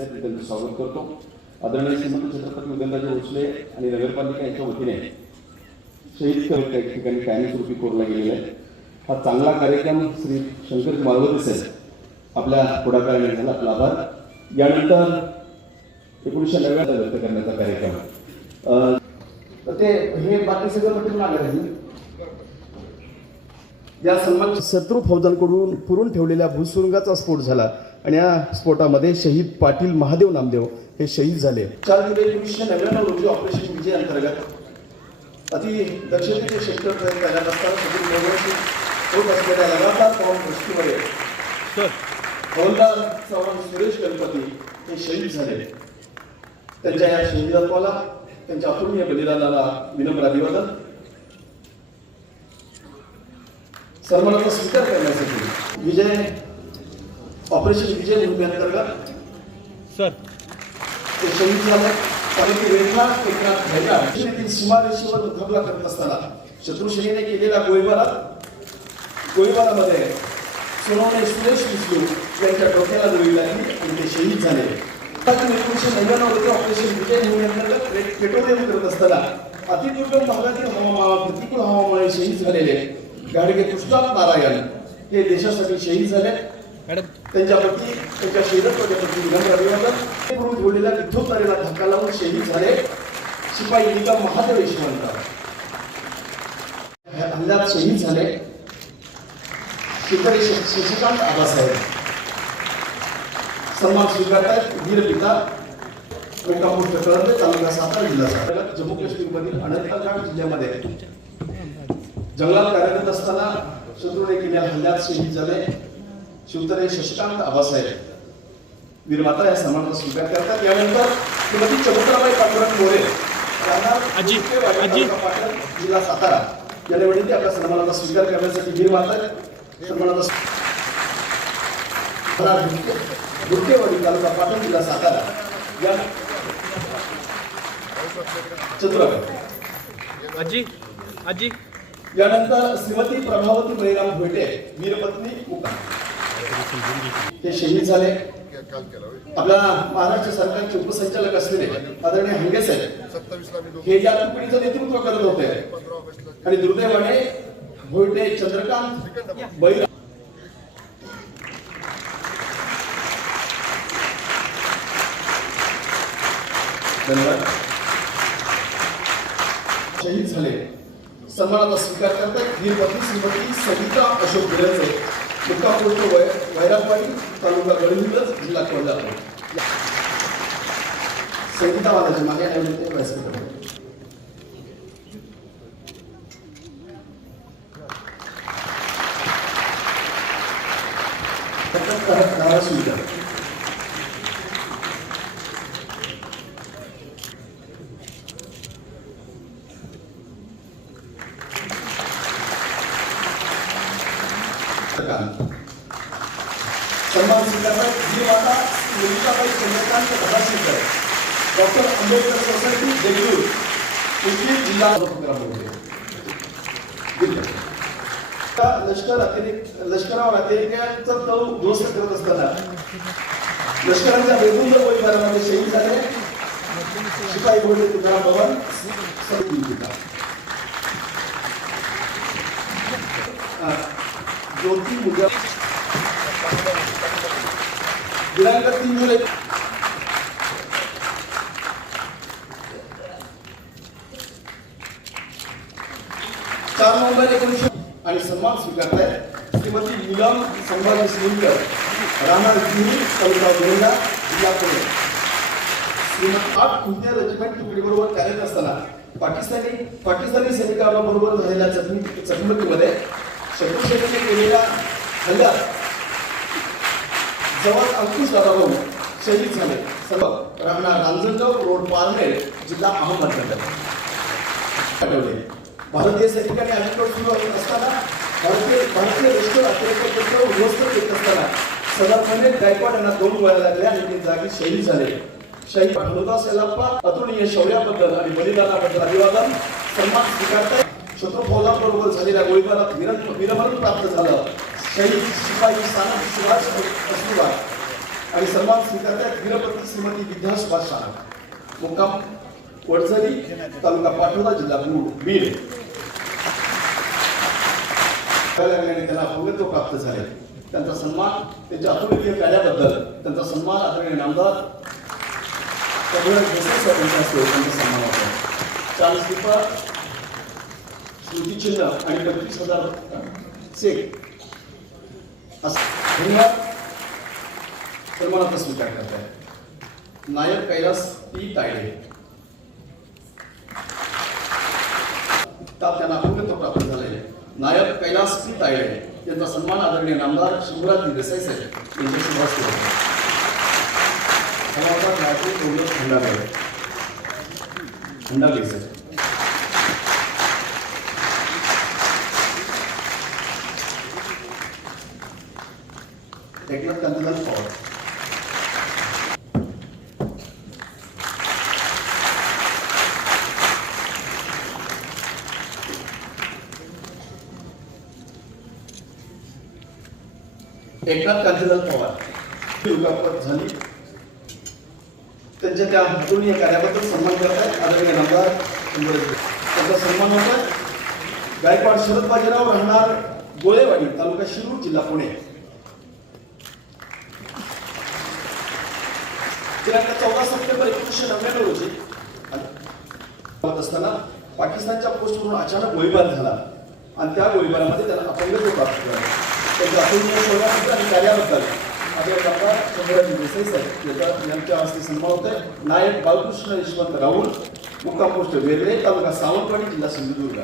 उपस्थित आहेत मी त्यांचं स्वागत करतो. आदरणीय श्रीमंत छत्रपती उदयनराजे भोसले आणि नगरपालिका यांच्या वतीने शहीद करून काही ठिकाणी कायमस्वरूपी कोरला गेलेला आहे. हा चांगला कार्यक्रम श्री शंकर मालवते साहेब आपल्या पुढाकाराने झाला. आपला आभार. यानंतर एकोणीसशे नव्याचा व्यक्त करण्याचा कार्यक्रम. तर ते हे बाकी सगळं म्हटलं आलं आहे. या सन्मान शत्रू फौजांकडून पुरून ठेवलेल्या भूसुरुंगाचा स्फोट झाला. आणि या स्फोटामध्ये शहीद पाटील महादेव नामदेव हे शहीद झाले. चार जुलै एकोणीसशे नव्याण्णव रोजी ऑपरेशन विजय अंतर्गत अति दक्षतेचे क्षेत्र होत असलेल्या लगातार पवन गोष्टीमध्ये हवलदार चव्हाण सुरेश गणपती हे शहीद झाले. त्यांच्या या शहीदत्वाला त्यांच्या अपूर्णीय बलिदानाला विनम्र अभिवादन. सन्मानाचा स्वीकार करण्यासाठी विजय ऑपरेशन विजय मोहिमेअंतर्गत सर. ते शहीद झाले. कारण की रेखा एकनाथ दक्षिणेतील सीमारेषेवर मुकाबला करत असताना शत्रुसेनेने केलेल्या गोळीबारात गोळीबारामध्ये सोनवणे सुरेश विष्णू यांच्या डोक्याला गोळी लागली आणि ते शहीद झाले. एकोणीसशे नव्याण्णवमध्ये ऑपरेशन विजय मोहिमेअंतर्गत पेट्रोलियम करत असताना अतिदुर्गम भागातील हवामान प्रतिकूल हवामानामुळे शहीद झालेले गाडगे कृष्णात नारायण हे देशासाठी शहीद झाले. त्यांच्यापैकी त्यांच्याप्रती त्यांच्या शहीदत्वाच्याप्रती विनम्र अभिवादन ते करून ठेवलेल्या विद्युतारेला धक्का लावून शहीद झाले शिपाई निकम महादेव यशवंत. हल्ल्यात शहीद झाले शिकारी शशिकांत आबासाहेब. सन्मान स्वीकारतात वीर पिता पोस्ट कळंबे तालुका सातारा जिल्हा सातारा. जम्मू काश्मीरमधील अनंतनाग जिल्ह्यामध्ये जंगलात कार्यरत असताना शत्रूने केलेल्या हल्ल्यात शहीद झाले शिवतरे शशिकांत आबासाहेब. वीरमाता या सन्मानाचा स्वीकार करतात. यानंतर श्रीमती चबुतराबाई पांडुरंग. तालुका पाटण, जिल्हा सातारा या निवडीत आपल्या सन्मानाचा स्वीकार करण्यासाठी वीरमाता सन्मानाचा गुप्तेवाडी तालुका पाटण जिल्हा सातारा. या चतुराबाई. आजी आजी यानंतर श्रीमती प्रभावती बळीराम भोयटे वीरपत्नी मुका ते शहीद झाले. आपल्या महाराष्ट्र सरकारचे उपसंचालक असलेले आदरणीय हंगे साहेब हे या तुकडीचं नेतृत्व करत होते आणि दुर्दैवाने भोईटे चंद्रकांत बैल शहीद झाले. सन्मानाचा स्वीकार करतात वीरपती श्रीमती सविता अशोक गिरंजे मुक्का पोस्ट वय वैरागवाडी तालुका गडहिंग्लज जिल्हा कोल्हापूर संगीता वादाच्या मागे आले ते व्यासपीठावर. फक्त सन्मान स्वीकारतात जी माता मुलिकाबाई चंद्रकांत धाराशिवकर डॉक्टर आंबेडकर सोसायटी देगलूर. इथली जिल्हा उपक्रमामध्ये. लष्कर अतिरिक्त लष्करावर अतिरेक्यांचा तळ उद्ध्वस्त करत असताना लष्कराच्या वेगवेगळ्या गोळीबारामध्ये शहीद झाले शिपाई बोलले तुकाराम भवन सर्व ज्योती मुजर दिनांक तीन जुलै चार नोव्हेंबर एकोणीसशे आणि सन्मान स्वीकारत स्वीकारतायत श्रीमती निलम संभाजी सिंगकर राहणार गिरी तालुका गोंडा जिल्हा पुणे. श्रीमती आठ कृत्य रेजिमेंट तुकडीबरोबर कार्यरत असताना पाकिस्तानी पाकिस्तानी सैनिकांबरोबर झालेल्या चकमकीमध्ये शत्रू सैनिकांनी केलेल्या हल्ल्यात जवळ अंकुश दादा भाऊ शहीद झाले. सर्व राहणार रांजणगाव रोड पारनेर जिल्हा अहमदनगर. पाठवले भारतीय सैनिकांनी अनेकवर सुरू होत असताना भारतीय भारतीय लष्कर अतिरेक उद्ध्वस्त येत असताना सदापणे गायकवाड यांना दोन गोळ्या लागल्या आणि ते जागी शहीद झाले. शहीद हनुदास यल्लाप्पा अतुलनीय शौर्याबद्दल आणि बलिदानाबद्दल अभिवादन सन्मान स्वीकारताय. शत्रू बरोबर झालेल्या गोळीबारात वीर वीरमरण प्राप्त झालं. शहीद शिवाजी सानप सुभाष अस्मिवार. आणि सन्मान स्वीकारतात वीरपती श्रीमती विद्या सुभाष शाह मुक्काम वडझरी तालुका पाठोदा जिल्हा मूळ बीड. लागल्याने त्यांना अपंगत्व प्राप्त झाले. त्यांचा सन्मान त्यांच्या अतुलनीय कार्याबद्दल त्यांचा सन्मान आदरणीय नामदार त्यामुळे देसाई त्यांचा सन्मान होता चार दीपा स्मृतिचिन्ह आणि पंचवीस हजार चेक असं. धन्यवाद. सन्मानाचा स्वीकार करत आहे नायक कैलास पी तायडे. त्यांना अपंगत्व प्राप्त झालेले नायक कैलास पी तायडे यांचा सन्मान आदरणीय नामदार शिवराज देसाई साहेब यांच्या सुभाष मला वाटतं रात्री दौलत खंडागळे खंडागळे सर. एकनाथ कांतीलाल पवार. ही दुखापत झाली. त्यांच्या त्या हातून या कार्याबद्दल सन्मान करतात आदरणीय आमदार त्यांचा सन्मान होत आहे गायकवाड शरद बाजीराव राहणार गोळेवाडी तालुका शिरूर जिल्हा पुणे. दिनांक चौदा सप्टेंबर एकोणीसशे नव्याण्णव रोजी होत असताना पाकिस्तानच्या पोस्टवरून अचानक गोळीबार झाला. आणि त्या गोळीबारामध्ये त्याला अपंगत्व प्राप्त झालं. त्यांच्या अतुलनीय सेवाबद्दल आणि कार्याबद्दल आपल्या डॉक्टर चंद्रराज देसाई साहेब यांच्या हस्ते सन्मान होत आहे नायक बालकृष्ण यशवंत राहुल मुक्काम पोस्ट वेगळे तालुका सावंतवाडी जिल्हा सिंधुदुर्ग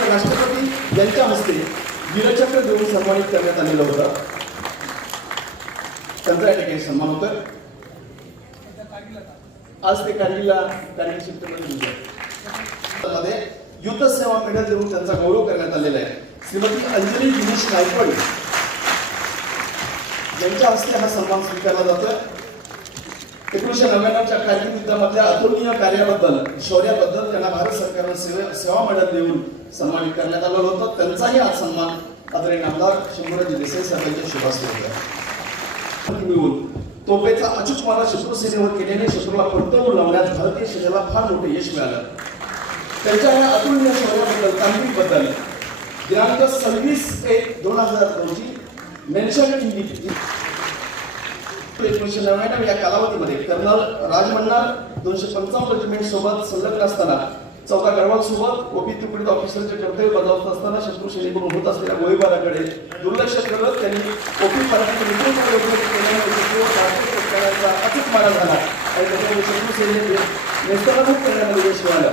तर राष्ट्रपती यांच्या हस्ते वीरचक्र देऊन सन्मानित करण्यात आलेलं होतं. त्यांचा या ठिकाणी सन्मान होत. आज ते कारगिलला कारगिल शिफ्टमध्ये मध्ये युद्ध सेवा मेडल देऊन त्यांचा गौरव करण्यात आलेला आहे. श्रीमती अंजली दिनेश नायकवाडी यांच्या हस्ते हा सन्मान स्वीकारला जातोय. एकोणीशे नव्याण्णवच्या कारगिल युद्धामधल्या अतुलनीय कार्याबद्दल शौर्याबद्दल त्यांना भारत सरकारनं सेवा सेवा मेडल देऊन सन्मानित करण्यात आलं होतं. त्यांचाही आज सन्मान आदरणीय नामदार शंभूराज देसाई साहेबांच्या शुभास मिळून तोपेचा अचूक मला शत्रू सेनेवर केल्याने शत्रूला परतवून लावण्यात भारतीय सेनेला फार मोठे यश मिळालं. त्यांच्या या अतुलनीय शौर्याबद्दल कामगिरीबद्दल दिनांक सव्वीस एक दोन हजार रोजी मेन्शन इन एकोणीसशे नव्याण्णव या कालावधीमध्ये कर्नल राजमन्नार दोनशे पंचावन्न रेजिमेंट सोबत संलग्न असताना चौथा गरवाल सोबत ओपी तुकडीत ऑफिसरचे कर्तव्य बजावत असताना शत्रू सेनेकडून होत असलेल्या गोळीबाराकडे दुर्लक्ष करत त्यांनी ओपी पार्टीचे अचूक मारा झाला. आणि त्याच्यामुळे शत्रू सेनेने नेस्तनाभूत करण्यामध्ये यश मिळालं.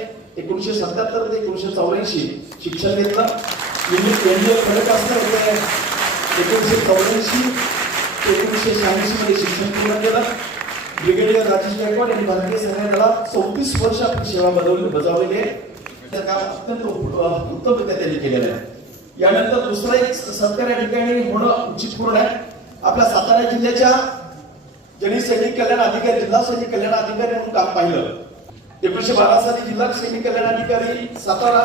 एकोणीशे सत्याहत्तर ते एकोणीशे चौऱ्याऐंशी शिक्षण घेतलं. केंद्रीय फरक असलं होते एकोणीसशे चौऱ्याऐंशी ते एकोणीसशे शहाऐंशी मध्ये शिक्षण पूर्ण केलं. ब्रिगेडियर राजेश गायकवाड यांनी भारतीय सैन्य दलात चौतीस वर्ष आपली सेवा बजावली बजावलेली आहे. त्या काम अत्यंत उत्तम उत्तमरित्या त्यांनी केलेलं आहे यानंतर दुसरं एक सत्कार या ठिकाणी होणं उचितपूर्ण आहे. आपल्या सातारा जिल्ह्याच्या ज्यांनी सैनिक कल्याण अधिकारी जिल्हा सैनिक कल्याण अधिकारी म्हणून काम पाहिलं. एकोणीशे बारा साली जिल्हा सैनिक कल्याण अधिकारी सातारा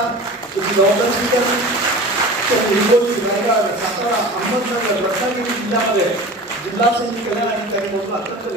त्याची जबाबदारी स्वीकारली. तर हिंगोली रायगड सातारा अहमदनगर रत्नागिरी जिल्ह्यामध्ये जिल्हा सैनिक कल्याण अधिकारी म्हणून अत्यंत